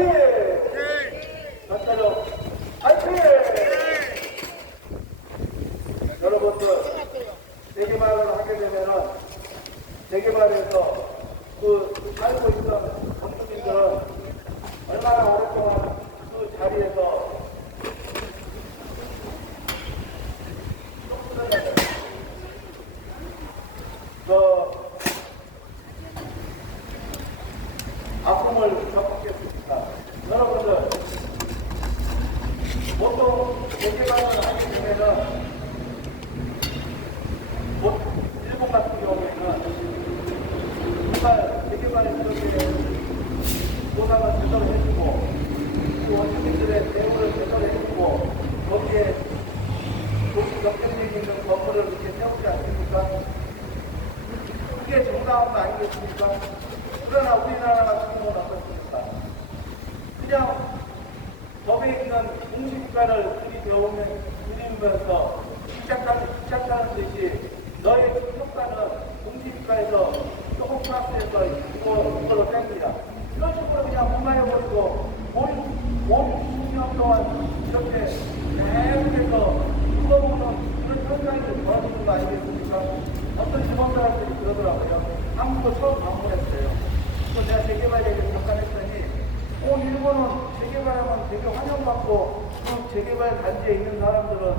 화이팅! 박사령 화이팅! 여러분들 재개발을 하게 되면은 재개발에서 그 살고 있던 건축민들은 얼마나 오랫동안 그 자리에서 아픔을 겪겠습니까? 여러분들 보통 재개발을 하게 되면은 일본 같은 경우에는 정말 재개발에 이렇게 보상을 제대로 해주고 그 원주민들의 대우를 제대로 해주고 거기에 도시 경쟁력이 있는 건물을 이렇게 세우지 않습니까? 그게 정당한 거 아니겠습니까? 그러나 우리나라 같은 경우는 어떻습니까? 그냥 법에 있는 공시국가를 들이면서 시작하는 듯이 너의 평가는 공시국가에서 조금 플러스해서 이걸로 뺍니다. 이런 식으로 그냥 무마해버리고 50년 동안 이렇게 계속해서 죽어보는 그런 현상이 벌어지는 거 아니겠습니까? 어떤 일본 사람들이 그러더라고요. 한국도 처음 방문했어요. 또 내가 재개발 얘기를 잠깐 했더니 일본은 재개발하면 되게 환영받고 그 재개발 단지에 있는 사람들은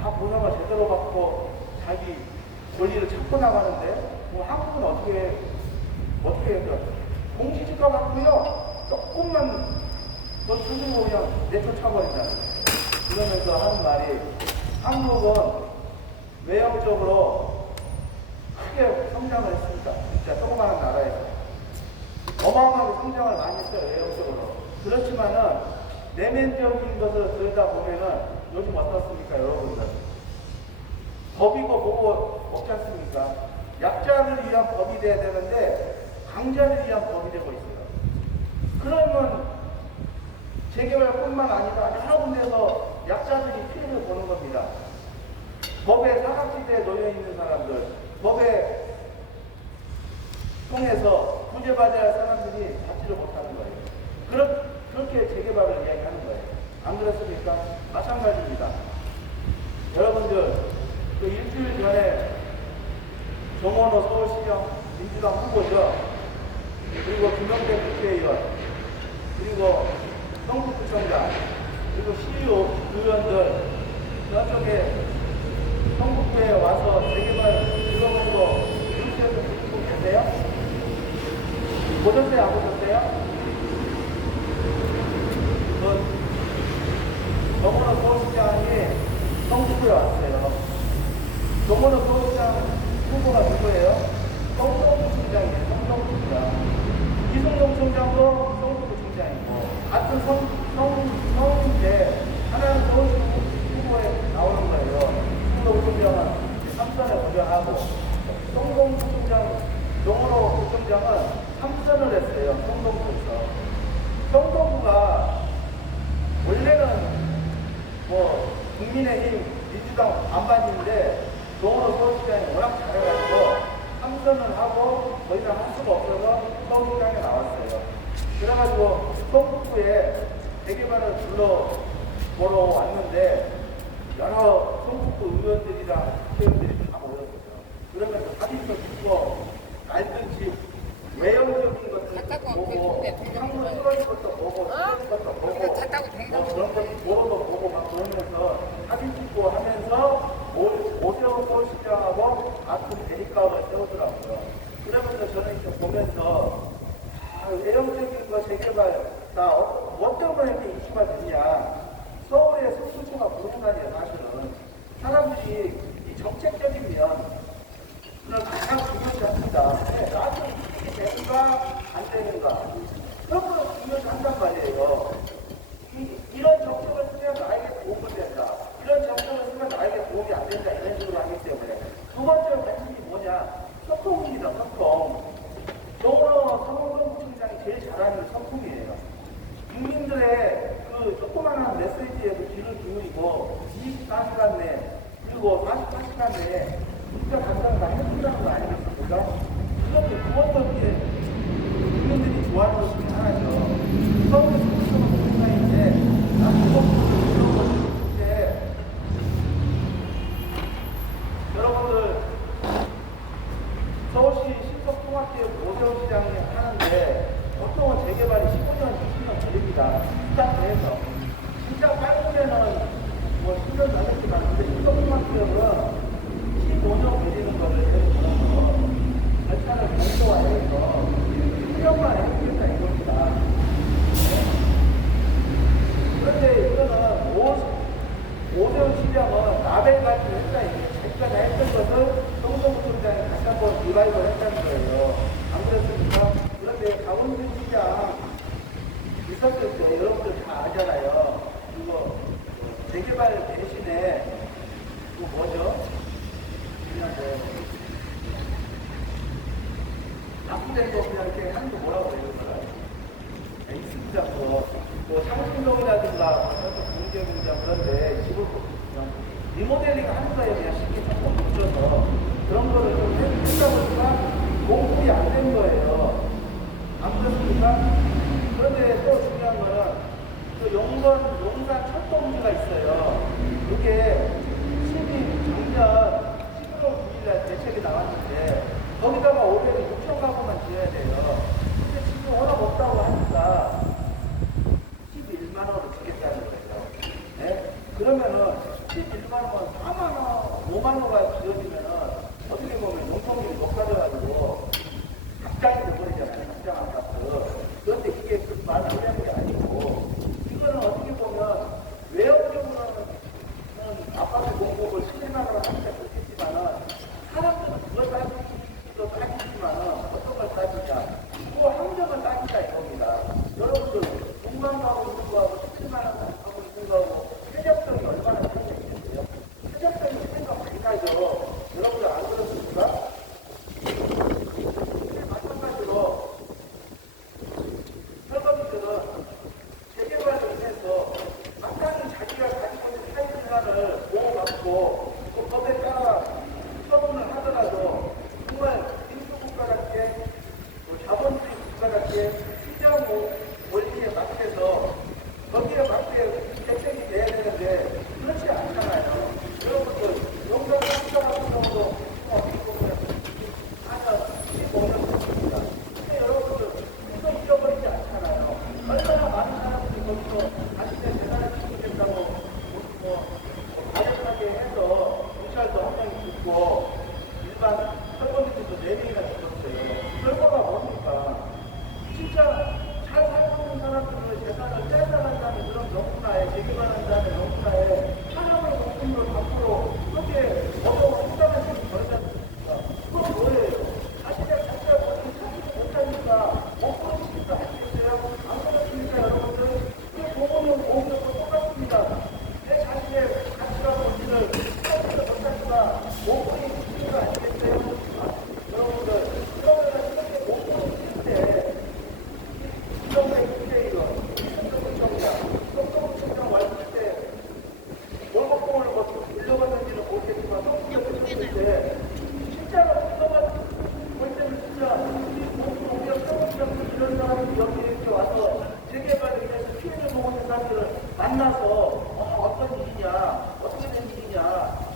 다 보상을 제대로 받고 자기 권리를 찾고 나가는데 한국은 어떻게 해요? 공시지가 받고요. 조금만 더 수준으로 그냥 내쫓아버린다. 그러면서 하는 말이 한국은 외형적으로 크게 성장을 했습니다. 진짜 조그마한 나라에서. 어마어마하게 성장을 많이 했어요, 외형적으로. 그렇지만은, 내면적인 것을 들여다보면은 요즘 어떻습니까, 여러분들? 법이고 뭐고 없지 않습니까? 약자를 위한 법이 돼야 되는데, 강자를 위한 법이 되고 있어요. 그러면, 재개발뿐만 아니라 여러 군데서 약자들이 피해를 보는 겁니다. 법의 사각지대에 놓여있는 사람들, 법에 통해서 구제받아야 할 사람들이 받지를 못하는 거예요. 그렇게 재개발을 이야기하는 거예요. 안 그렇습니까? 마찬가지입니다. 여러분들, 그 일주일 전에 정원호 서울시장 민주당 후보죠. 그리고 김영대 국회의원, 그리고 성북구청장, 그리고 시의회 의원들 저쪽에 성북구에 와서 재개발 들어본 거 뉴스에서 보시고 계세요? 보셨어요? 안 보셨어요? 정원호 서울시장이 성북구에 왔어요. 정원호 서울시장 후보가 누구예요? 성북구청장이에요. 성북구청장. 이승용 총장도 성북구청장이고 같은 성인데 하나는 서울시 후보에 나오는 거예요. 이승용 총장은 3선에 도전하고 성동구청장 정원호 구청장은 3선을 했어요. 성동구에서. 성동구가 원래는 국민의힘 민주당 반반인데 정원호 서울시장이 워낙 잘해가지고 3선을 하고 더 이상 할 수가 없어서 서울시장에 나왔어요. 그래가지고 성북구에 재개발을 불러보러 왔는데 여러 성북구 의원들이랑 국회의원들이 다 모였어요. 그러면서 사진도 찍고 낡은 집 외형적인 것들 보고 창문 뚫어진 것도 보고 뚫어진 것도 보고 그런 것도 보고 막 그러면서 사진 찍고 하면서 오세훈 서울시장하고 같은 대립각을 세우더라고요. 그러면서 저는 이렇게 보면서 외형적인 거 재개발 다 어떤 거에 이렇게 이슈가 됐냐. 서울의 승수처가 부동산이에요. 사실은 사람들이 이 정책적인 면을 가장 중요시 합니다. 나중에 이게 되는가 안 되는가 그런 걸 중요시 한단 말이에요. 이런 정책을 쓰면 나에게 도움이 된다. 이런 정책을 쓰면 나에게 도움이 안 된다. 이런 식으로 하기 때문에 두 번째 관심이 뭐냐? 소통입니다. 소통. 정원호 성동구청장이 제일 잘하는 소통이에요. 국민들의 그 조그마한 메시지에도 귀를 기울이고 24시간 내 그리고 48시간 내에 국가 감사를 다 해준다는 거 아니겠습니까? 그것도 그것도 이제 국민들이 좋아하는 것 중에 하나죠. 서울에서 있습니다. 스타트에서. 진짜 빨리면은 뭐 10년 가겠지만, 근데 이것만큼은 15년 걸리는 거를 예를 들어서 절차를 검토해서 1년만 해보겠다 이겁니다. 그런데 이거는 5년 시장은 라벨까지 했다 이게 자기가 다 했던 것을 성동구청장이 다시 한번 리바이벌 했다는 거예요. 안 그렇습니까? 그런데 강원도 시장 있었을 때 여러분들 다 아잖아요. 이거 재개발 대신에 이거 뭐죠? 그냥 뭐 납부된 거 그냥 이렇게 하는 거 뭐라고 해요? 있습니다. 뭐 상승동이라든가 공개공장 그런데 집을 그냥 리모델링 하는 거에 그냥 쉽게 조금 붙여서 그런 거를 좀 했다 보니까 공급이 안 된 거예요. 안 그렇습니까? 그런데 또 중요한 거는 그 용산 철도문제가 있어요. 이게 작년 11월 9일날 대책이 나왔는데 거기다가 506천 가구만 지어야 돼요. 근데 지금 워낙 없다고 하니까 11만 원을 주겠다는 거예요. 네? 그러면은 11만 원, 4만 원, 5만 원가 지어지면은 어떻게 보면 농촌들이 높아져가지고 갑자기 돼버리잖아요. 갑자기 아파트. 그런데 이게 그 말이 되는 게 아니고 이거는 어떻게 보면 외형적으로는 아파트 공급을 11만 원을 하니까 좋겠지만은 사람들은 그걸 따지기도 따지지만은 어떤 걸 따지냐. 그 환경을 따지자 이겁니다. 여러분들 공간도 하고 있는 거하고 17만 원 하고 있는 거하고 세적성이 얼마나 차이가 있겠어요? 세적성이 생각 많이 나죠. 여러분들 안 그렇습니까? 마찬가지로 설거지들은 재개발을 위해서 마땅히 자기가 가지고 있는 사회문화를 보호받고 그 법에 따라 처분을 하더라도 정말 민주국가답게 자본주의 국가답게 시장 원리에 맞춰서 거기에 맞게 대책이 돼야 되는데 그렇지 않잖아요. 여러분들 용산 시장 같은 경우도 어떻게 보면 하나 15년 됐습니다. 근데 여러분들 이거 잊어버리지 않잖아요. 얼마나 많은 사람들이 거기서 자신의 재산을 지키겠다고 가격하게 해서 경찰도 한 명이 죽고 일반 설거지들도 4명이나 죽었어요. 결과가 뭡니까? 진짜 잘 살고 있는 사람들의 재산을 뺏어간다는 그런 명분하에 재개발한다는 명분하에 사람의 목숨을 밖으로 그렇게 어려운 수단을 지금 벌이지 않습니까? 그건 뭐예요? 자기가 본인이 찾지 못하니까 못 부러지니까 하시겠어요? 안 그렇습니까 여러분들? 그 부모는 오히려 똑같습니다. 내 자신의 가치와 본질을 찾지 못하니까 못 부러지는 거 아니겠어요? 여러분들 그러면 이렇게 못 부러질 때 이정도의 국회의원, 성동구청장 왔을 때 월급봉을 뭐 돌려받는지는 모르겠지만 성동구에 들렸을 때 진짜로 볼 때는 진짜 우리가 성동구청 이런 사람들이 여기 이렇게 와서 재개발을 위해서 피해를 보고 있는 사람들을 만나서 어떤 일이냐, 어떻게 된 일이냐,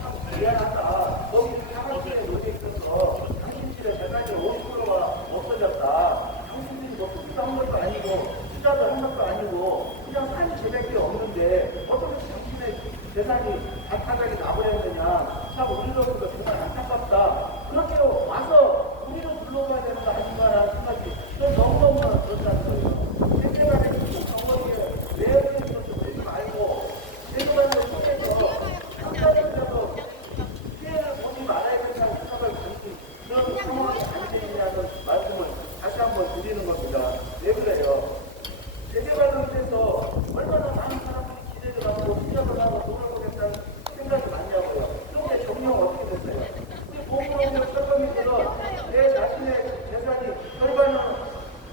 참 미안하다. 거기 상하수에 놓여 있어서 당신들의 재산이 50%가 없어졌다. 당신들이 뭐 투자한 것도 아니고 투자도 한 것도 아니고 그냥 산 재백이 없는데 어떻게 당신의 재산이 바닥에 나버렸느냐. 참 우리로서도 정말 안타깝다. 그렇게 와서 우리를 불러가야 되는 거 아닌가라는 생각이 너무너무 그렇다는 거예요. 세계관의 정거리에 외연에 있어서 되지 말고 세계관을 통해서 한가지라도 피해를 보지 말아야겠다는 생각을 가지고 그런 상황이 안 되느냐는 말씀을 다시 한번 드리는 겁니다. 왜 그래요? 재개발로 인해서 얼마나 많은 사람들이 기대를 하고 투자를 하고 돈을 보겠다는 생각이 많냐고요. 그게 정령 어떻게 됐어요? 우리 보험으로 설거지들은 내 자신의 재산이 절반은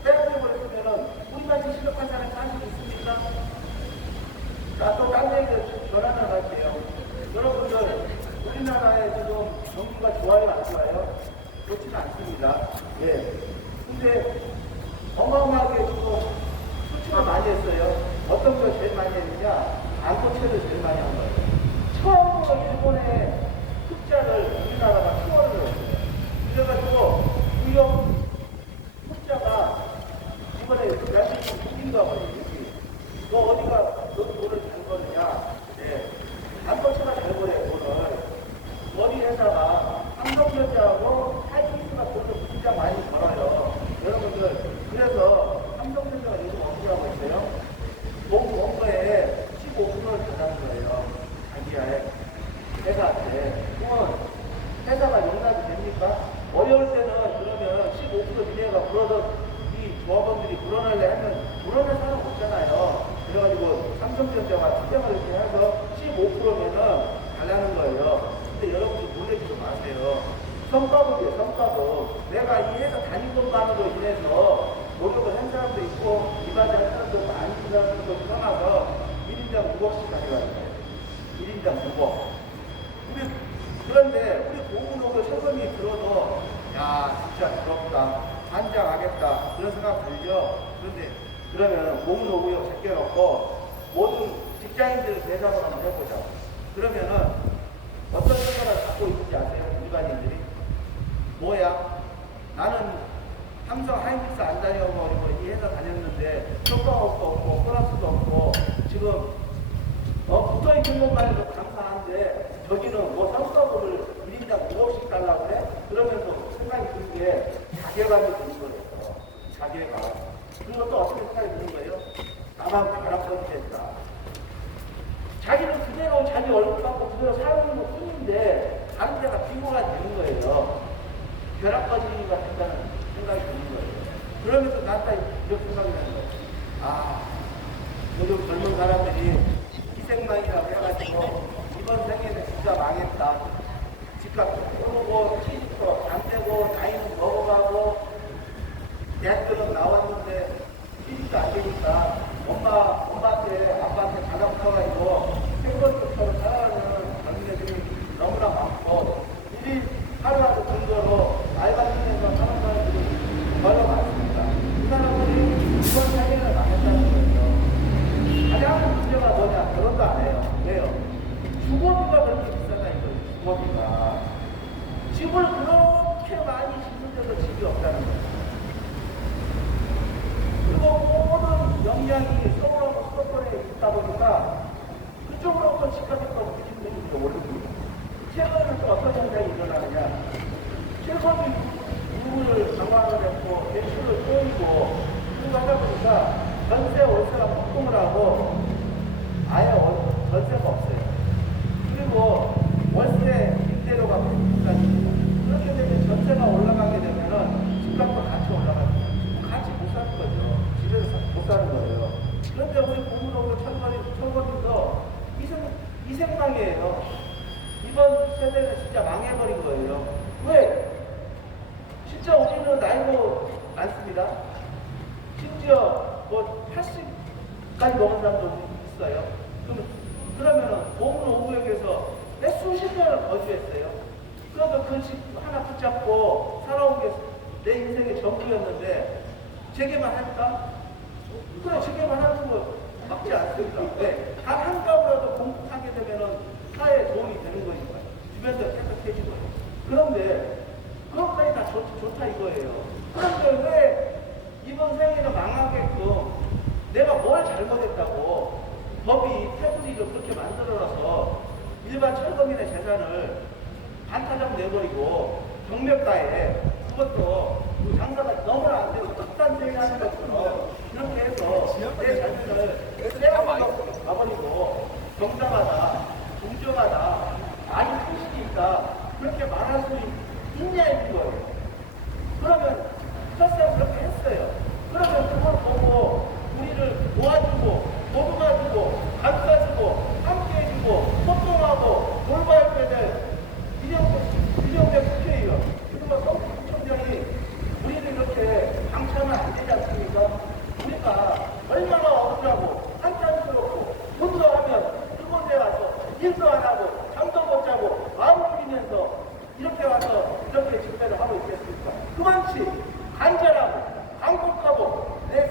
빼앗겨버 했으면 우리만 지식한 사람이 사실 있습니까? 자, 또 딴 얘기를 전환을 할게요. 여러분들, 우리나라의 지금 경기가 좋아요, 안 좋아요? 좋지는 않습니다. 예. 근데 어마어마하게 지금 수치가 많이 했어요. 어떤 걸 제일 많이 했느냐? 안토체를 제일 많이 한 거예요. 처음으로 일본의 흑자를 우리나라가 투어를 했어요. 그래가지고 무역 흑자가 이번에 대한민국 국민과 거의 너 어디가 너 돈을 잘 버느냐? 네. 반도체가 잘 버려요, 돈을. 어디 회사가 삼성전자하고 하이닉스가 돈을 진짜 많이 벌어요. 여러분들, 그래서 삼성전자가 요즘 어떻게 하고 있어요? 원가에 15%를 받는 거예요. 자기의 회사한테. 그러면 회사가 용납이 됩니까? 어려울 때는 그러면 15% 니네가 불어도 이 조합원들이 불어날래 하면 불어날 사람 없잖아요. 그래가지고 삼성전자가 투자를 이렇게 해서 15%면은 달라는 거예요. 근데 여러분들 놀래지 마세요. 성과급이에요, 성과급. 내가 이 회사 다닌 것만으로 인해서 노력을 한 사람도 있고, 이바지 한 사람도 있고, 안 한 사람도 있고, 떠나서 1인당 6억씩 가져가는 거예요. 1인당 6억. 그런데 우리 고문옥을 세금이 들어도, 야, 진짜 부럽다. 환장하겠다. 그런 생각 들죠? 그런데, 그러면 고문옥을 제껴놓고, 모든 직장인들을 대상으로 한번 해보자. 그러면은, 어떤 생각을 갖고 있는지 아세요? 일반인들이? 뭐야? 나는 삼성 하이닉스 안 다녀버리고 이 회사 다녔는데 효과업도 없고 플러스도 없고 지금 붙어있는 것만 해도 감사한데 저기는 뭐 성과급을 1인당 5억씩 달라고 그래? 그러면서 생각이 드는 게 자괴감이 드는 거예요. 자괴감. 그리고 또 어떻게 생각이 드는 거예요? 나만 벼락거지 됐다. 자기는 그대로 자기 얼굴 갖고 그대로 살아가는 것 뿐인데 다른 데가 비교가 되는 거예요. 벼락거지가 된다는 생각이 드는 거예요. 그러면서 나한테 이렇게 생각이 나는 거예요. 아, 요즘 젊은 사람들이 희생만이라고 해가지고 이번 생에는 진짜 망했다. 집값 오르고 시집도 안 되고 나이는 먹어가고 대학교는 나왔는데 시집도 안 되니까 엄마한테 아빠한테 가장 붙어가지고 생活부터 살아가는 젊은이들이 너무나 많고 우리 하루라도 근거로 알바시면서 사는 사람들이 얼마 많습니다. 그 사람들이 이번 생에는 망했다는 거예요. 가장 문제가 뭐냐? 결혼도 안 해요. 왜요? 주거비가 그렇게 비싸다 이거예요. 주거비가. 집을 그렇게 많이 짓는데도 집이 없다는 거예요. 그리고 모든 영향이 서울하고 수도권에 있다 보니까 그쪽으로부터 집값이 부딪히는 오르고 최근에는 또 어떤 현상이 일어나느냐? 최소비 유무를 강화를 했고 대출을 꼬이고 그러고 하다 보니까 전세 월세가 폭등을 하고 아예 전세가 없어요. 그리고 월세 임대료가 비싸집니다. 그렇게 되면 전세가 올라가게 되면은 집값도 같이 올라갑니다. 같이 못 사는 거죠. 집에서 못 사는 거예요. 그런데 우리 고문옥을 철거리도 이생망이에요. 이번 세대는 진짜 망해버린 거예요. 왜? 진짜 우리는 나이도 많습니다. 심지어 뭐 80까지 먹은 사람도 있어요. 그러면은 고문옥구역에서 내 수십 년을 거주했어요. 그러니까 그 집 하나 붙잡고 살아온 게 내 인생의 전부였는데 재개만 할까? 그래, 재개만 하는 거 맞지 않습니까? 왜? 단 한 가구라도 공급하게 되면은 사회에 도움이 되는 거니까요. 주변도 깨끗해지고요. 그런데 그것까지 다 좋다 이거예요. 그런데 왜 이번 생에는 망하게끔 내가 뭘 잘못했다고 법이 테두리를 그렇게 만들어놔서 일반 철거민의 재산을 반타작 내버리고 경매가에 그것도 장사가 너무나 안 되고 극단적이하는 것처럼 이렇게 해서 내 자신을 떼어버리고 가버리고 정당하다, 공정하다, 많이 소식이 있다 그렇게 말할 수 있냐는 거예요. 그러면 설사 그렇게 했어요. 그러면 그걸 보고 우리를 도와주고 도와주고 감싸주고 함께해주고 소통하고 돌봐야 될 이정재 국회의원 그리고 성북구청장이 우리를 이렇게 방치하면 안 되지 않습니까? 우리가 얼마나 억울하고 한탄스럽고 분노하면 그곳에 와서 일도 안 하고 잠도 못 자고 마음 졸이면서 이렇게 와서 이렇게 집회를 하고 있겠습니까? 그만치 간절하고 강곡하고 내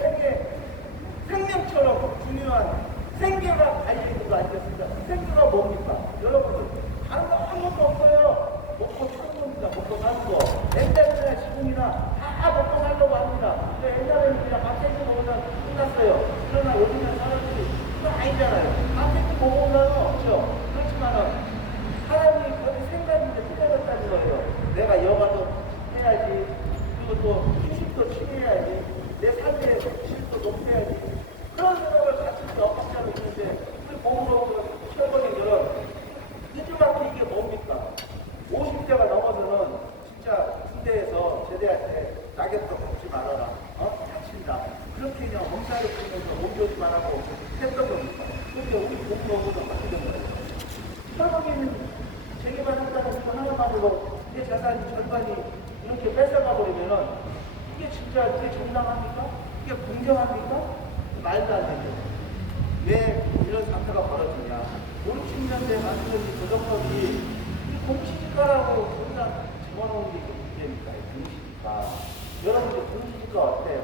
생명처럼 중요한 생계가 달려있는 거 아니겠습니까? 생계가 뭡니까? 여러분들 다른 거 아무것도 없어요. 먹고 사는 겁니다. 먹고 사는 거. 엔데스나 지금이나 다 다 먹고 살려고 합니다. 근데 옛날에는 그냥 밥생기 먹으면 끝났어요. 그러나 요즘은 사람들이 그거 아니잖아요. 밥생기 먹으면 없죠. 그렇지만은 사람이 거기 생각이 이제 틀려졌다는 거예요. 내가 여가도 해야지. 그리고 또 휴식도 취해야지. 내 삶의 질도 높여야지. 그런 생각을 가지고 엇박자로 있는데 우리 공무원 철거민들은 늦지막히 이게 뭡니까? 50대가 넘어서는 진짜 군대에서 제대할 때 낙엽도 먹지 말아라. 다친다. 그렇게 그냥 몸살을 부리면서 몸 조심 안 하고 했던 겁니까? 그런데 우리 공무원은 어떻게 된 거예요? 철거민은 재개발한다는 거 하나만으로 내 자산 절반이 이렇게 뺏어가 버리면은 이게 진짜 이게 정당합니까? 이게 공정합니까? 말도 안 되죠. 왜 이런 사태가 벌어지냐? 5, 60년대 만든 조정법이 이 공시지가라고 항상 집어넣은 게 문제입니다. 공시지가. 여러분들 공시지가 어때요?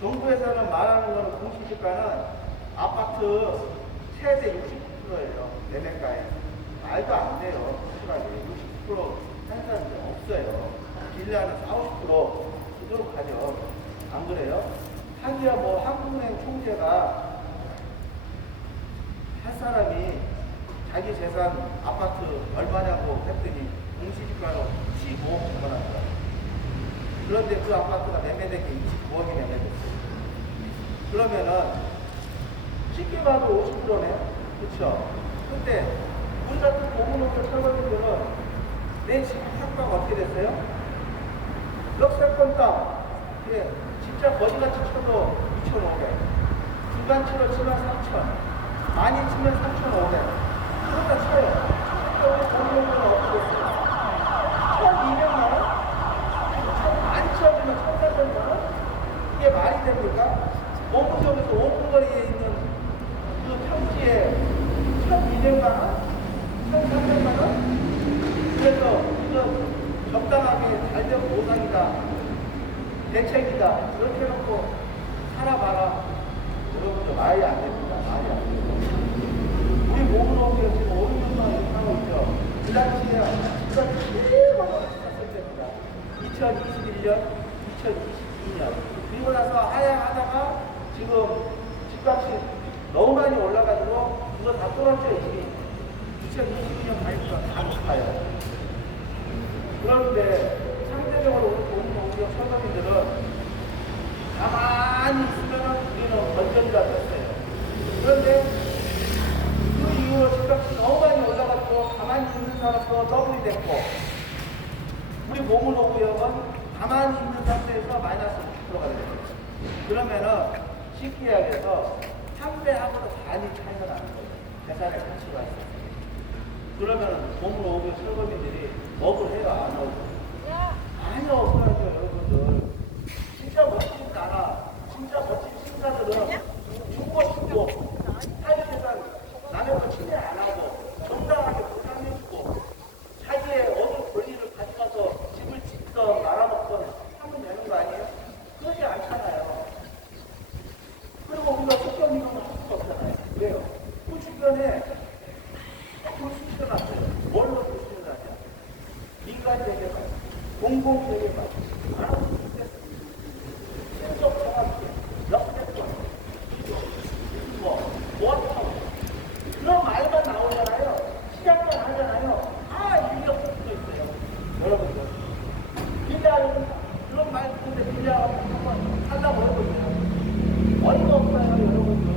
정부에서는 말하는 거는 공시지가는 아파트 세대 60%예요. 매매가에. 말도 안 돼요. 솔직하게 60% 하는 사람이 없어요. 빌라는 40, 50% 그대로 가죠. 안 그래요? 하기야 뭐 한국은행 총재가 한 사람이 자기 재산 아파트 얼마냐고 했더니 공시지가로 15억 적어놨더라. 그런데 그 아파트가 매매된 게 29억이 매매됐어요. 그러면은 쉽게 봐도 50%네. 그쵸? 근데 우리 같은 고문업자 철거민들은 내 집 학가가 어떻게 됐어요? 역세권 땅. 그래, 진짜 거지같이 쳐도 2,500. 중간치로 치면 3,000. 많이 치면 3,500. 그러다 쳐요. 근데 우리 고문업자는 어떻게 됐어요? 1,200만원? 많이 쳐주면 1,400만원? 이게 말이 됩니까? 원구역에서 5분 거리에 있는 그 평지에 1,200만원? 1,300만원? 그래서 이거 적당하게 달력 보상이다, 대책이다, 이렇게 해놓고 살아봐라. 여러분들 말이 안 됩니다. 말이 안 됩니다. 우리 몸으로 오면 지금 5년 동안 이렇게 하고 있죠. 그 당시에 집값이 제일 많이 올랐을 때입니다. 2021년, 2022년. 그리고 나서 하향하다가 지금 집값이 너무 많이 올라가지고 그거 다 떨어져 있으니 2022년 가니까 다 높아요. 그런데 상대적으로 우리 철거민들은 가만히 있으면 우리는 건전이가 됐어요. 그런데 그 이후로 집값이 너무 많이 올라가지고 가만히 있는 사람도 더블이 됐고 우리 모모노구역은 가만히 있는 상태에서 마이너스 60%가 돼요. 그러면은 쉽게 이야기해서 상대하고도 많이 차이가 나는 거예요. 재산의 가치가 있어요. 그러면 몸으로 오고 철거민들이 업을 해요, 안 하고? 많이 없어야죠, 여러분들. 진짜 멋진 나라, 진짜 멋진 신사들은 죽고 싶고, 자기 재산 남의 거 침해 안 하고, 정당하게 보상해주고, 자기의 얻을 권리를 가져가서 집을 짓던, 말아먹던 하면 되는 거 아니에요? 그러지 않잖아요. 그리고 우리가 속견 이런 거 할 수가 없잖아요. 왜요? 그 주변에 돈 숨겨놨어요. 뭘로 돈 숨겨놨냐? 민간 재개발, 공공 재개발, 알아서 됐어요. 신속 정확히, 역세권, 워터, 그런 말만 나오잖아요. 시작만 하잖아요. 이게 없을 수도 있어요. 여러분들. 빌라, 그런 말 듣는데 빌라 한번 살라고 하고 있어요. 어이가 없어요, 여러분들.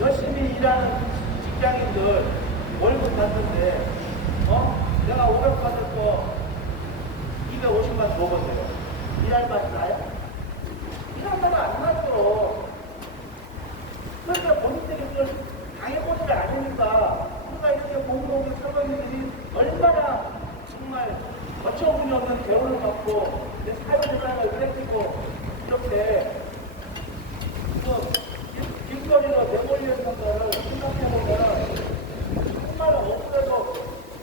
열심히 일하는 직장인들 월급 받는데, 내가 500 받을 거 250만 줘 보세요. 일할 맛이 나요? 일할 맛이 안 나죠. 그러니까 본인들이 그걸 당해보지를 않으니까 우리가 이렇게 공무원들 철거민들이 얼마나 정말 어처구니 없는 대우를 받고 내 사회재산을 뺏기고 이렇게 길거리로 내몰리는 거를 생각해보면 정말 억울해도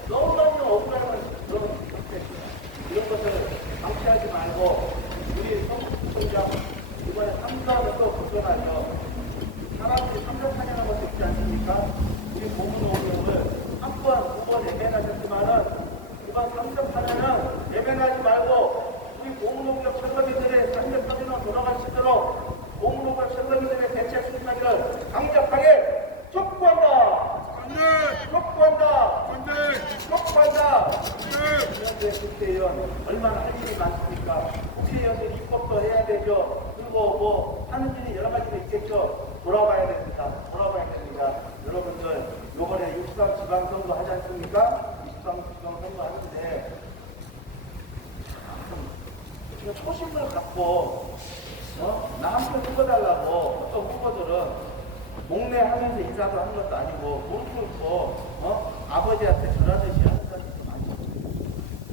너무너무 억울한 그런 상태입니다. 이런 것을 방치하지 말고 우리 뭐 하는 일이 여러 가지가 있겠죠. 돌아봐야 됩니다. 여러분들 요번에 63 지방선거 하지 않습니까? 63 지방선거 하는데 지금 초심을 갖고 나한테 찍어달라고 어떤 후보들은 목례하면서 인사도 하는 것도 아니고 무릎 꿇고 아버지한테 절하듯이 하는 사람도 많죠.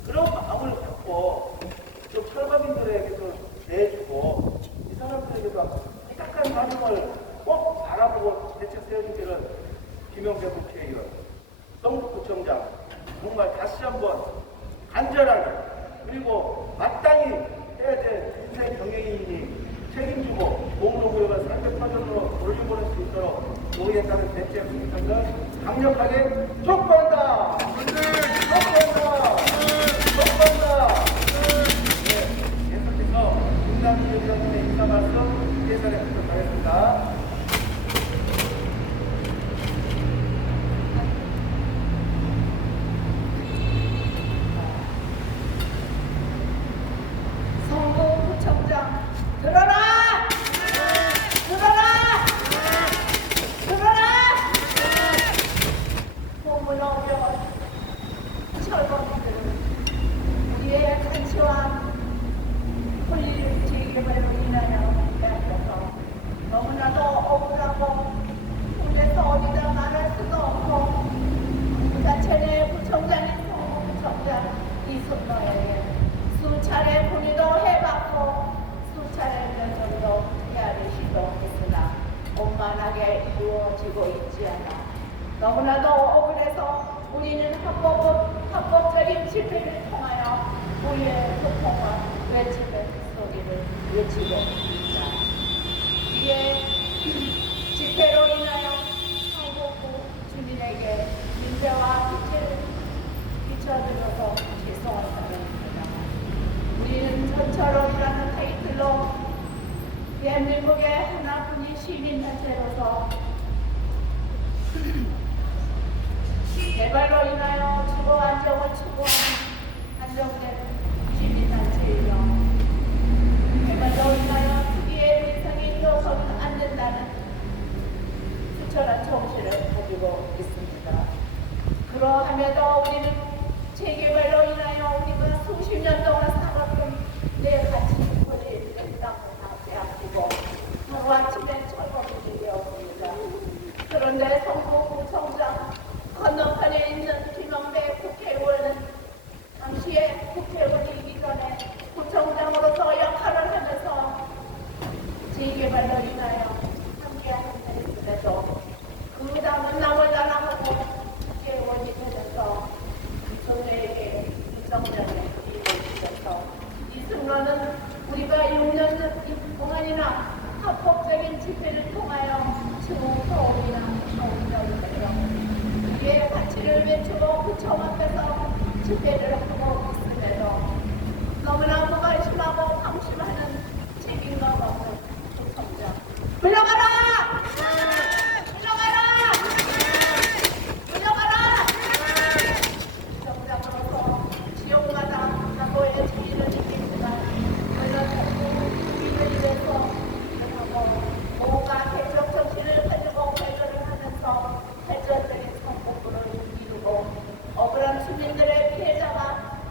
그런 마음을 갖고 좀 철거민들에게도 대해주고 이 사람들에게도 딱한 사람을 꼭 알아보고 대책 세워주기를 김영배 국회의원, 성북구청장 정말 다시 한번 간절하게 그리고 마땅히 해야 될 인생 경영인이 책임지고 공로구역을 300%로 돌려보낼 수 있도록 노예에 따른 대책 수립을 강력하게 촉구한다! 촉구한다! 네, 계속해서 김남기 의원님의 인사 말씀 예산에 듣도록 하겠습니다. 성북구청장 들어라! 몸을 어려운 철거민들은 우리의 간치와 권리를 제기로 인하여 빼앗겨서 너무나도 억울하고 군에서 어디다 말할 수도 없고 그 자체의 구청장인 성북구청장 이순노에게 수차례 문의도 해봤고 수차례 면접도 헤아릴 시도했으나 원만하게 이루어지고 있지 않아 너무나도 억울해서 우리는 합법적인 집회를 통하여 우리의 고통과 외침의 소리를 외치고 있다. 이에 집회로 인하여 성북구 주민에게 민폐와 피해를 끼쳐드려서 죄송한 사람입니다. 우리는 전철원이라는 타이틀로 대한민국의 하나뿐인 시민단체로서 개발로 인하여 주거 안정을 추구하는 안정된 시민단체이며 개발로 인하여 투기의 대상이 되어서는 안 된다는 투철한 정신을 가지고 있습니다. 그러함에도 우리는 재개발로 인하여 우리가 수십 년 동안 살았던 내 가치 권리를 땅을 다 빼앗기고 하루아침에 철거민이 되었습니다. 그런데 성북구청장 건너편에 있는 김영배 국회의원은 당시에 국회의원이기 전에 구청장으로서 역할을 하면서 재개발로 인하여 함께하는 했음에도 그 다음은 남을 나라하고 국회의원이 되면서 저에게 구청장의 일을 주셔서 이승로는 우리가 6년 동안이나 합법적인 집회를 통하여 증오서울이나 서울역에서 우리의 가치를 외치고 구청 앞에서 집회를 하고 있음에도 너무나 무관심하고 방심하는 책임감 없는 구청장 물러가라! 물러가라! 물러가라! 구청장으로서 지역마다 나고의 책임을 지키지만 그는 자꾸 우리를 위해서 하고 뭔가 개척 정신을 가지고 개혁을 하면서 발전적인 성공을 이루고 억울한 주민들의 피해자가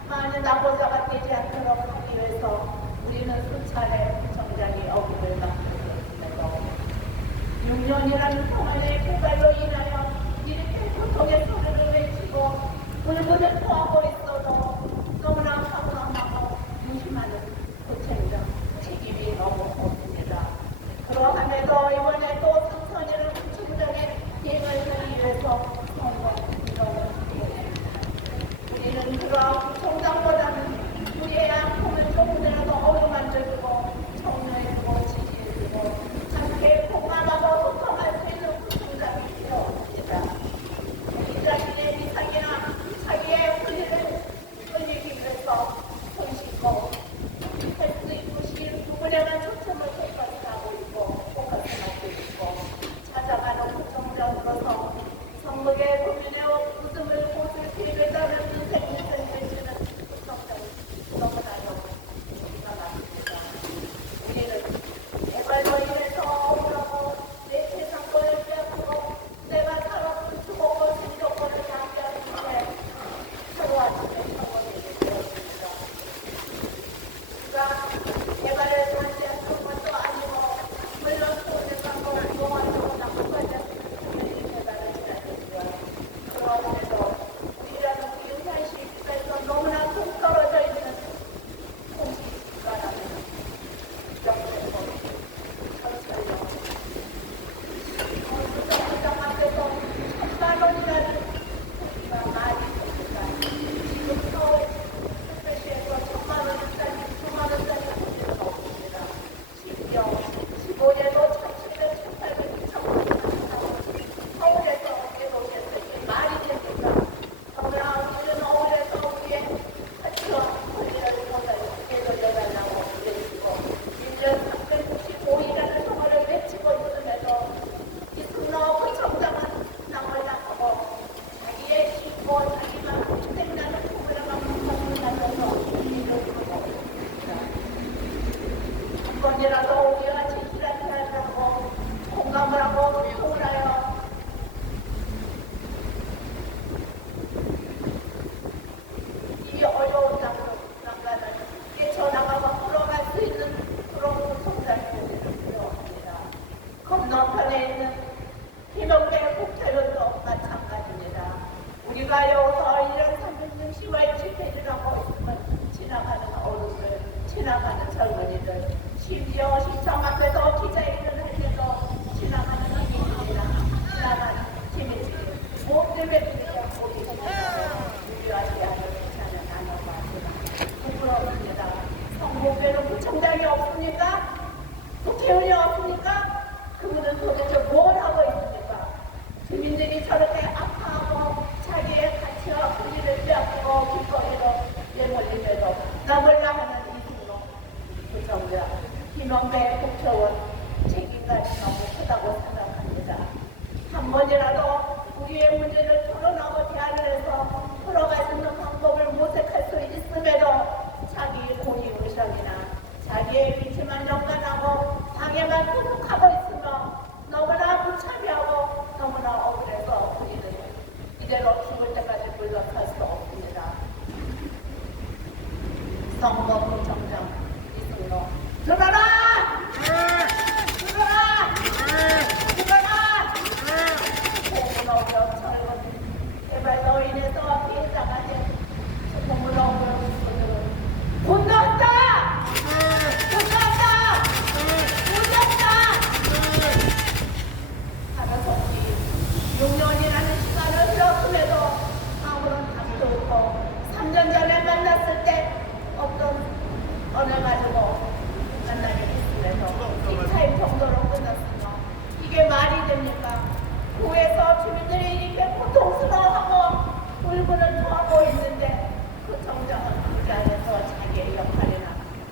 많은 낙오자가 되지 않도록 하기 위해서 우리는 수차례 구청장이 어기를 만들었습니다. 6년이라는 동안의 개발로 인하여 이렇게 고통의 소리를 외치고 울분을 토하고 있어도 너무나 황당하고 무심하는 구청장 책임이 너무 없습니다. 그러함에도 이번에 또 당선인을 구청장에 대응하기 위해서 선거운동을 했습니다. 우리는 그러한 구청장보다는 우리의 아픔을 조금이라도 어루만져주고 청소해주고 지지해주고 함께 공감하고 소통할 수 있는 구청장이 필요합니다. 우리 자신의 이상이나 자기의 권리를 끌리기 위해서 손쉽고 할 수 있고 실 부분에만 초점을 하고 있고 포커스하고 있고 찾아가는 구청장으로서 성북의 국민의 웃음을 꽃을 피를 따르는 생명을 해주는 구청장이 너무나도 우리가 많습니다. 우리는 번이라도 우리가 진실하게 하자고 공감을 하고 소통을 하여 이 어려운 난간을 깨쳐나가고 풀어갈 수 있는 그런 소통자를 필요합니다. 건너편에 있는 김영배 국회의원도 마찬가지입니다. 우리가 여기서 1년 360일 집회를 하고 있으면 지나가는 어른들, 지나가는 젊은이들, 심지어 시청 앞에서 기자회견을 할 때도 지나가는 어린이들이나 지나가는 시민들이 몸들에 우리 우리와 대화를 괜찮은 나눠고 하지만 부끄러웁니다. 성북에는 구청장이 없습니까? 국회의원이 없습니까? 그분은 도대체 뭘 하고 있습니까? 주민들이 저렇게 아파하고 자기의 가치와 권리를 빼앗고 길거리로 내몰리면서 나몰라 하는 이승로 구청장, 김영배 국회의원 책임감이 너무 크다고 생각합니다. 한 번이라도 우리의 문제를 토론하고 대화를 해서 풀어갈 수 있는 방법을 모색할 수 있음에도 자기의 고리의식이나 자기의 위치만 연관하고 방해만 계속하고 있으며 너무나 무참하고 너무나 억울해서 우리는 이대로 죽을 때까지 물러설 수 없습니다. 성북구청장 이승로 들어라! 들어라! 들어라! 공무원업 철거 개발로 인해서 피해자가 된 공무원업 분들은 분노한다! 분노한다! 분노한다! 하는 속이 6년이라는 시간을 흘렀음에도 아무런 답도 없고 3년 전에 만났을 때 어떤 언을 가지고 만나게 됐음에도 빅타임 정도로 끝났으며 이게 말이 됩니까? 구에서 주민들이 이렇게 고통스러워하고 울분을 토하고 있는데 그 정장은 그 자리에서 자기의 역할이나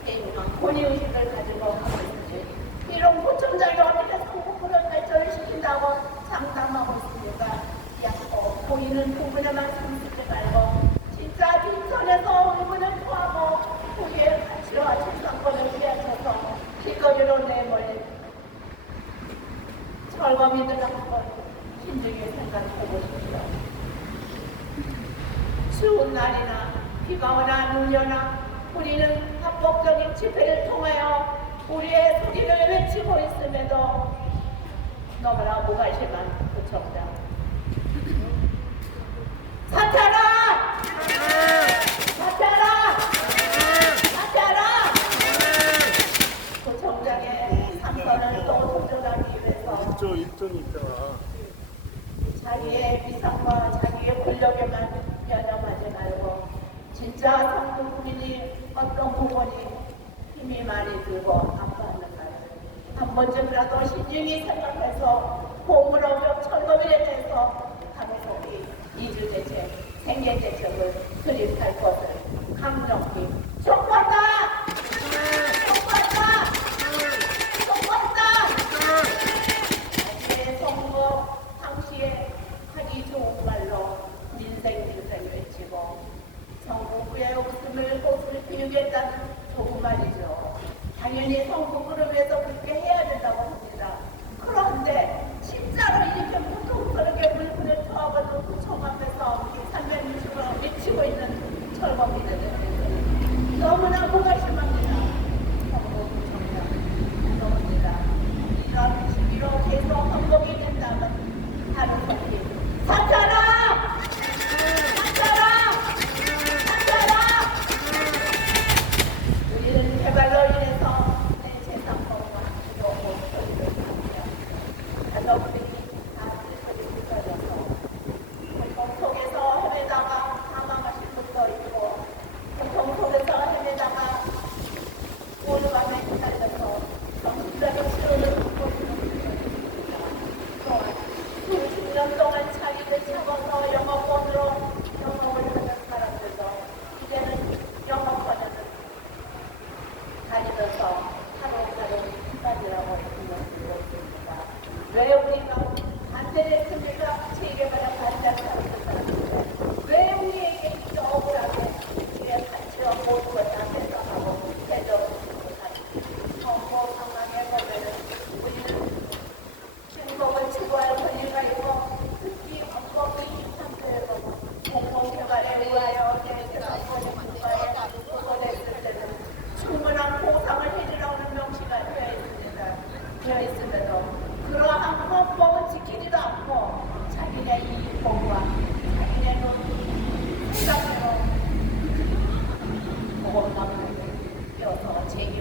대중한 권위의식을 가지고 하고 있는지 이런 구청장이 어떻게 성북구를 발전을 시킨다고 장담하고 있습니까? 약속 보이는 부분에만 숨기지 말고 진짜 뒷선에서 울분을 토하고 우리의 가치와 출산권을 빼앗아서 길거리로 내몰린 철거민들 한번 진정에 생각해 보십시오. 추운 날이나 비가 오나 눈이 오나 우리는 합법적인 집회를 통하여 우리의 소리를 외치고 있음에도 너무나 무관심한 구청장 사퇴하라! 사퇴하라! 사퇴하라! 구청장의 삼선을 또 조절하기 위해서 저 일정이 있잖아. 자기의 위상과 자기의 권력에만 연연하지 말고 진짜 성북 국민이 어떤 부분이 힘이 많이 들고 아파하는가를 한 번쯤이라도 신중히 생각해서 보물업력 철거비에 대해서 당속히 이주대책, 생계대책을 수립할 것을 강력히 촉구한다! 촉구한다! 촉구한다! 당시의 선거, 당시에 하기 좋은 말로 민생 외치고 성북구의 웃음을 꽃을 피우겠다는 좋은 말이죠. 당연히 성북구를 위해서 그렇게 해야 된다고 합니다. 그런데 진짜로 이렇게 고통스럽게 물분을 토하고 구청 앞에서 360을 미치고 있는 철거민들에 대해서는 너무나 무관심합니다. 성북구청장 무섭습니다. 이런 시기로 계속 반복이 된다면 하루속히 사퇴하라! 사퇴하라! 사퇴하라! 우리는 개발로 인해서 내 재산권과 필요하고 소리를 합니다. 가족들이 다 슬프게 무너져서 고통 속에서 헤매다가 사망하신 분도 있고 고통 속에서 헤매다가 오늘밤에 휘날려서 정신적인 치료를 받고 있는 분들도 있습니다. 또한 수십 년 동안 자기를 잡아서 영어권으로 영업을 하는 사람들도 이제는 영어권에는 다니면서 하루하루 힘들어하고 있는 분들도 있습니다. 왜 우리가 반대했습니까? 재개발에 반대하는 사람들 왜 우리에게 이렇게 억울하게 우리의 가치와 모든 걸 다 해석하고 해적을 못하는지 성공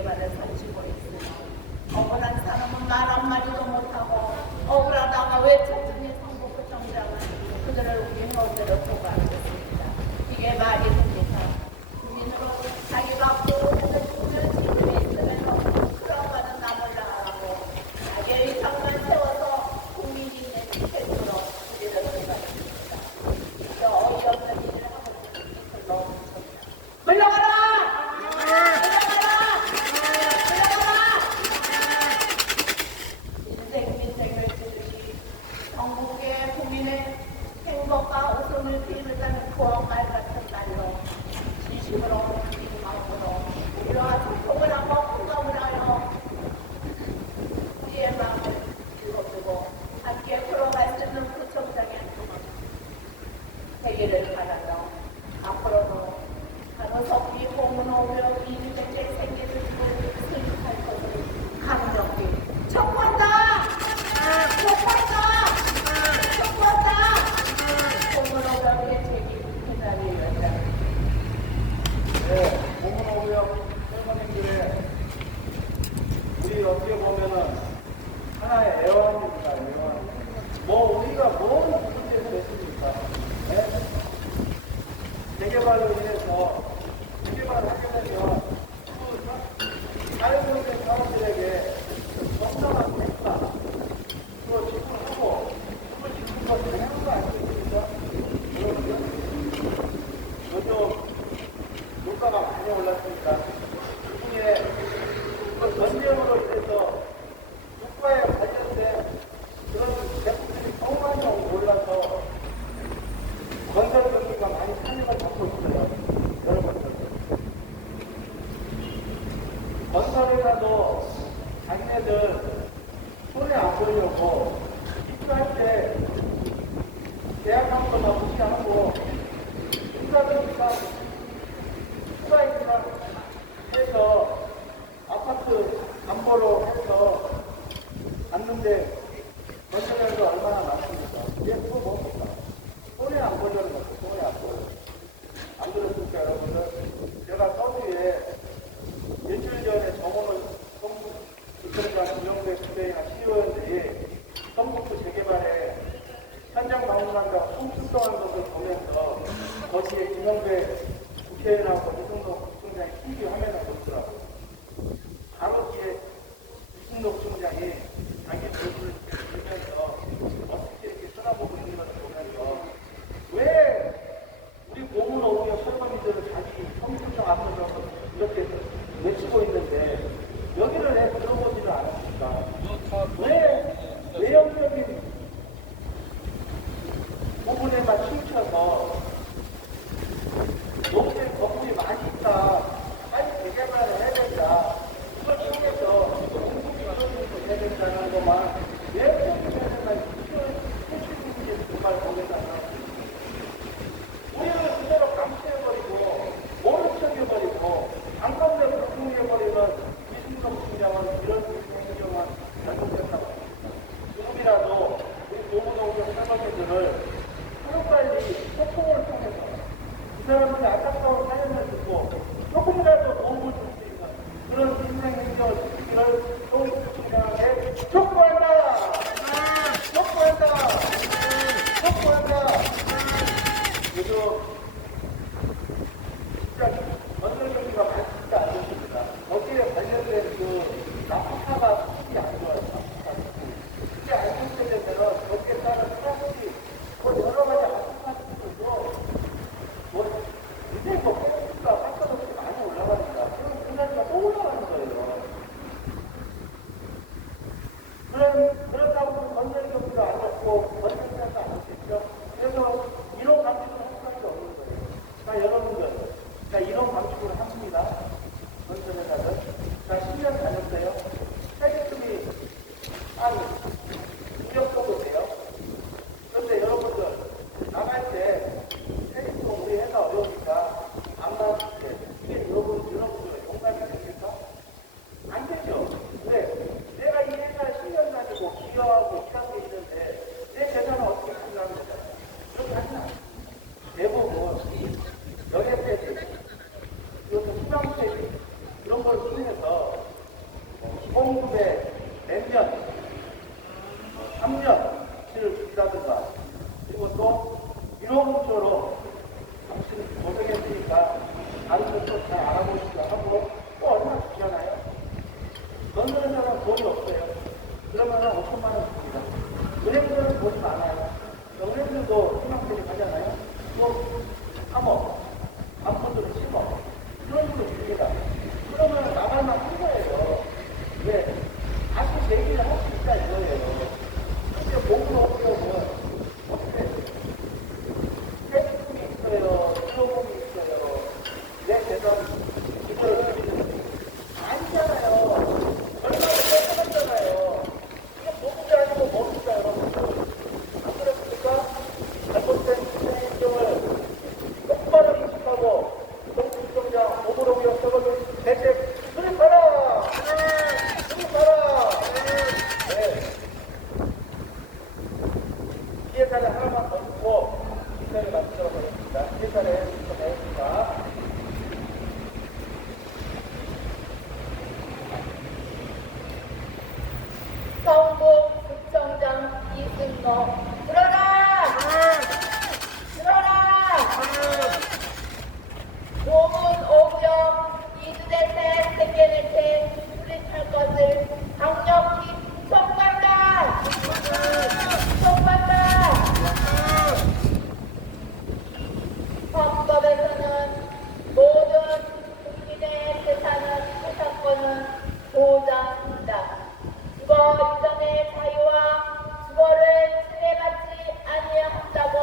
재개발을 설치고 있으나 억울한 사람은 말 한마디도 못하고 억울하다가 외쳤더니 성북구 정장은 그들을 우리 멋대로 통과하셨습니다. 이게 말이 됩니까? 국민으로 자기가 모든 돈을 지금에 있으면서 그런 거는 나 몰라 하라고 자기의 의상만 세워서 국민이 있는 태도로 우리를 통과했습니다. 저 어이없는 일을 하고 있는 이들로 물러가라! 인생을 지듯이 전국의 국민의 행복과 웃음을 빌다는 구원말 같은 날로 진심으로 이 마음으로 우리와 소통을 하고 공감을 하여 우리의 마음을 읽어주고 함께 걸어갈 수 있는 구청장의 되기를 바라며 앞으로도 간호석 이 공문오며 이 인생의 생기를 수립할 것을 강력히 촉구한다! 촉구한다! 촉구한다! 공문오병의 책임 기다리 위원장. 네, 공문오구역 선생님들의 우리 어떻게 보면은 하나의 애완입니다. 애완. 뭐 우리가 뭔 문제에서 냈습니까? 네? 재개발로 인해서 재개발을 하게 되면 그 자연스럽게 사람들에게 정당한 대가 그거 지불하고 그걸 지불 것을 하는 거 아니겠습니까? 요즘 물가가 많이 올랐습니다. 그중에 그 전쟁으로 인해서 국가에 관련된 그런 제품들이 너무 많이 올라서 건설 경기가 많이 타격을 받고 있어요. 여러분들. 건설이라도 자기네들 손해 안 보려고 입주할 때 계약한 거다 무시하고 인사들이나 후라이트나 해서 아파트 담보로 해서 갔는데 건설료가 얼마나 많습니까? 얘 그거 뭡니까? 손해 안 보려는 거죠. 손해 안 보려. 안 그렇습니까, 여러분들? 제가 서두에 일주일 전에 정원을 성북구청장 김영배 부대이나 시의원들이 성북구 재개발에 현장 방문한다고 총출동한 것을 보면서 거기에 김영배 국회의원하고 이승록 부총장이 TV 화면을 보더라고요. 바로 뒤에 이승록 총장이 자기 얼굴을 들면서 어떻게 이렇게 쳐다보고 있는 것을 보면서 왜 우리 공문오구역 설거지들을 자기 성북구청 앞에서 이렇게 외치고 있는데 여기를 왜 들어보지를 않았을까? 왜 외형적인 부분에만 치우쳐서 농촌 건물이 많이 있다, 빨리 재개발을 해야 된다, 그걸 통해서 공급이 해야 된다는 것만 외형적인 해주는 게 정말 보겠다는 우리는 그대로 감시해버리고 모른 척해버리고 안건대 불통해버리는 이승록 총장은 이런 행정만 잘못했다고 합니다. 조금이라도 우리 노무노무의 사람들을 하루빨리 소통을 통해서 그 사람들의 안타까운 사연을 듣고 조금이라도 도움을 줄 수 있는 그런 인생 행정을 지키기를 노무노무 총장에게 촉구한다! 촉구한다! 촉구한다! 요즘 진짜 건설 경기가 많지가 않습니다. 거기에 관련된 그 나프타가 특히 안 좋아요. 나프타 특히 안 좋게 되면은 거기에 따른 플라스틱 뭐 여러 가지 아스팔트들도 뭐 이제 뭐 폐수가 가스값이 많이 올라가니까 그럼 그날가 또 올라가는 거예요. 그렇다고 건설 경기가 안 좋고 건설 경기가 안 좋겠죠. 그래서 이런 감축을 할 수밖에 없는 거예요. 자, 여러분들, 자, 이런 감축을 합니다. 건설회사들. 자, 10년 다녔어요. 최고인데 내년, 3년치를 준다든가, 그리고 또 1호 목표로 당신 고생했으니까 다른 것도 잘 알아보시고 하고 또 얼마 주잖아요. 넣는 사람 돈이 없어요. 그러면은 5천만 원 줍니다. 은행들은 돈이 많아요. 은행들도 희망들이 하잖아요. 또 3억, 한분들은 10억, 그런 식으로 줍니다. 그러면 나갈만 한 거예요. 왜? 다시 제기를 할 수 있다 이거예요. 근데 몸으로 어려우면 어떻게 세금이 있어요, 수요금이 있어요. 내 재산 이걸 아니잖아요. 얼마나 뺏어갔잖아요. 이거 몸이 아니고 몸이다 여러분. 안 그렇습니까? 잘못된 행정을 똑바로 인식하고 공직정장 몸으로 위협적을 대책 수립하라! 수립하라! 네. 기획안을 하나만 더 듣고 인사를 마치도록 하겠습니다. 기획안에 내겠습니다. 성북구청장 이승모 들어라! 들어라! 노문 5구역 이주대세 생계대체 수립할 것을 강력히 촉구한다! 촉구한다! 헌법에서는 모든 국민의 재산은 재산권은 보장한다. 주거 이전의 자유와 주거를 침해받지 아니한다고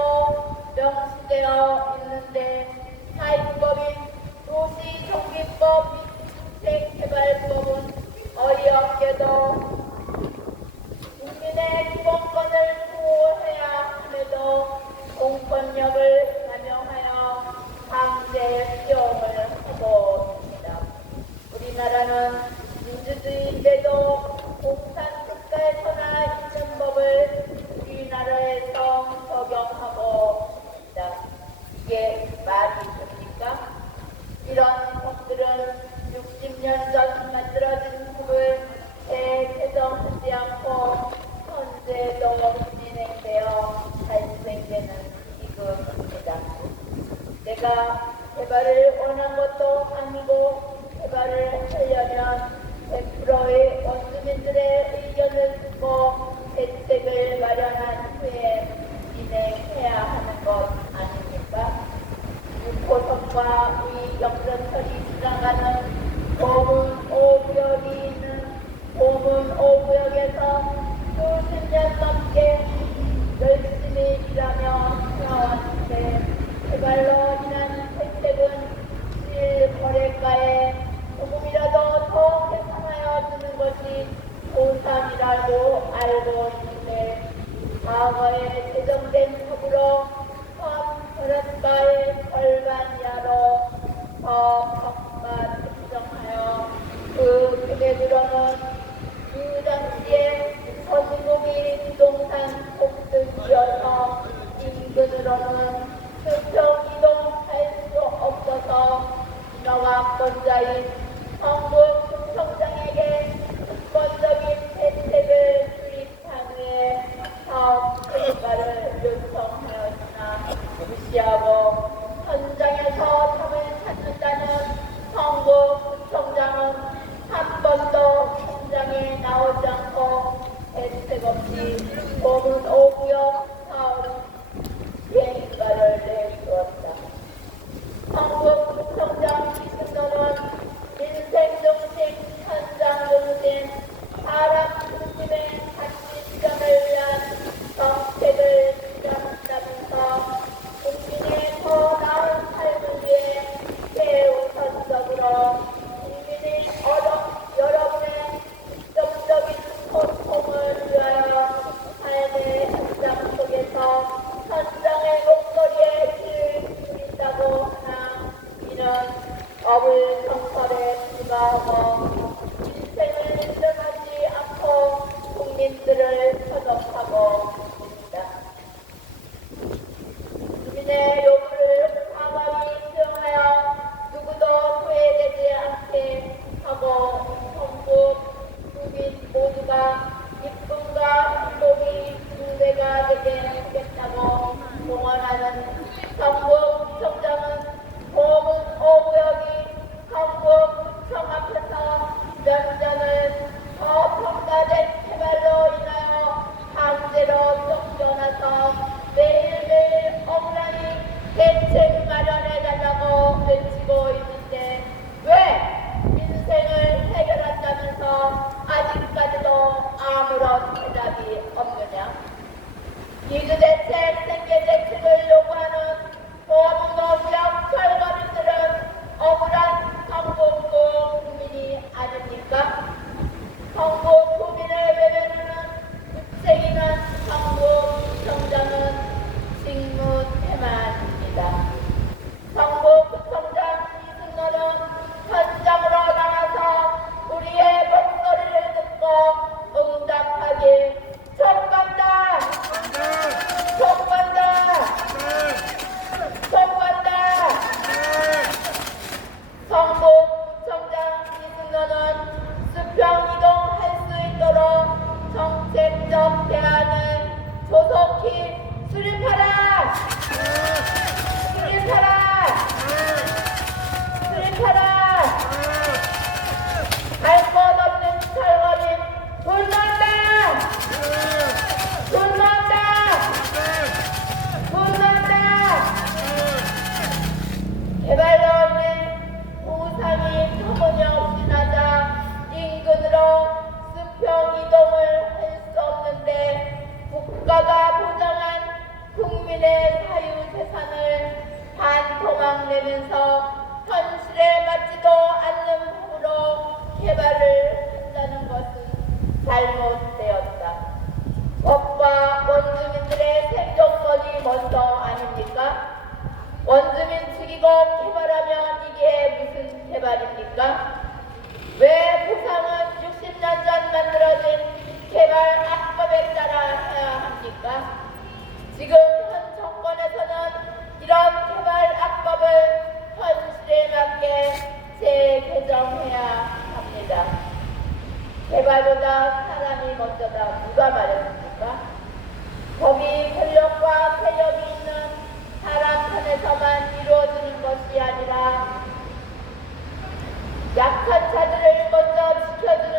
명시되어 있는데 사익법인 도시정비법 주택개발법은 어이없게도 국민의 기본권을 보호해야 함에도 공권력을 남용하여 강제 수용을 하고 있습니다. 우리나라는 민주주의인데도 공산국가에서나 있는 법을 우리나라에서 적용하고 있습니다. 이게 말이 됩니까? 이런 법들은 60년 전 만들어진 법을 재개정하지 않고 현재도 진행되어 발생되는 이것입니다. 내가 개발을 원한 것도 아니고 개발을 하려면 100%의 원주민들의 의견을 듣고 대책을 마련한 후에 진행해야 하는 것 아닙니까? 6호선과 의경전철이 지나가는 보문 5구역이 있는 보문 5구역에서 수십 년 넘게 열심히 일하며 살아왔는데 개발로 인한 혜택은 실거래가에 조금이라도 더 계산하여 주는 것이 보상이라고 알고 있는데 과거에 제정된 법으로 헌혈가의 절반 이하로 법과 책정하여 그 금액으로는 그 당시에 서진국이 부동산 폭등이어서 인근으로는 수평 이동할 수 없어서 인허가권자인 성북구청장에게 특권적인 혜택을 수립한 후에 사업 결과를 요청하였으나 억가된 개발로 인하여 강제로 쫓겨나서 매일매일 억울하니 대책 마련해달라고 외치고 있는데 왜 민생을 해결한다면서 아직까지도 아무런 대답이 없느냐. 이주대책 생계대책을 요구하는 보험노무역 철거민들은 억울한 성북구 국민이 아닙니까? 성북 구민을 외면하는 국책이는 성북구청장은 직무태만입니다. 성북구청장 이승로는 현장으로 나가서 우리의 목소리를 듣고 응답하길 촉구한다. 촉구한다. 촉구한다. 성북구청장 이승로는 수평 이동할 수 있도록 정책적 대안을 조속히 수립하라. 수립하라. 수립하라. 갈 것 없는 철거림 분노한다. 분노한다. 분노한다. 개발로 인해 부상이 터무니없이 나자 인근으로 수평 이동을 할 수 없는데 국가가 보장한 국민의 사유재산을 반토막 내면서 현실에 맞지도 않는 법으로 개발을 한다는 것은 잘못되었다. 법과 원주민들의 생존권이 먼저 아닙니까? 원주민 죽이고 개발하면 이게 무슨 개발입니까? 왜 부상은 60년 전 만들어진 개발 악법에 따라 해야 합니까? 지금 현 정권에서는 이런 개발 악법을 현실에 맞게 재개정해야 합니다. 개발보다 사람이 먼저다 누가 말했습니까? 법이 권력과 세력이 있는 사람 편에서만 이루어지는 것이 아니라 약한 자들을 먼저 지켜주는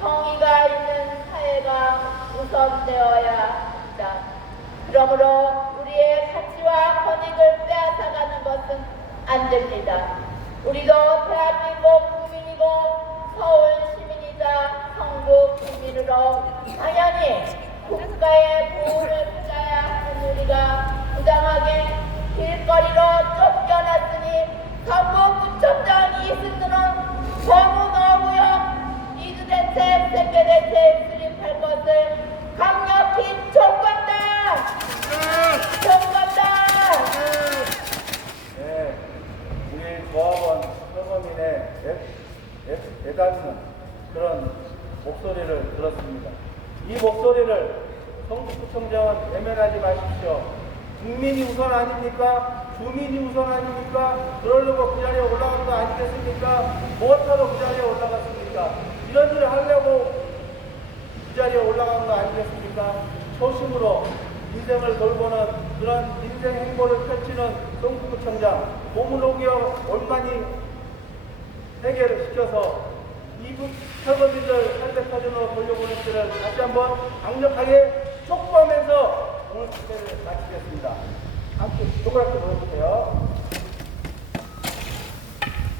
정의가 있는 사회가 우선되어야 합니다. 그러므로 우리의 가치와 권익을 빼앗아가는 것은 안 됩니다. 우리도 대한민국 국민이고 서울 시민이자 성북 국민으로 당연히 국가의 보호를 받아야 하는 우리가 부당하게 길거리로 쫓겨났으니 성북구청장 이승로는 보험노무역 이주대책 생계대책 수립할 것을 강력히 촉구한다. 촉구한다. 네, 우리 조합원 서거민의 애같은 그런 목소리를 들었습니다. 이 목소리를 성북구청장은 외면하지 마십시오. 국민이 우선 아닙니까? 주민이 우선 아닙니까? 그러려고 그 자리에 올라간 거 아니겠습니까? 무엇하러 그 자리에 올라갔습니까? 이런 일을 하려고 그 자리에 올라간 거 아니겠습니까? 초심으로 인생을 돌보는 그런 인생 행보를 펼치는 성북구청장 보물노무역 원만히 해결을 시켜서 이북 철거민들 300%로 돌려보낼 때를 다시 한번 강력하게 촉구하면서 오늘 집회를 마치겠습니다. 함께 동그랗게 보여주세요.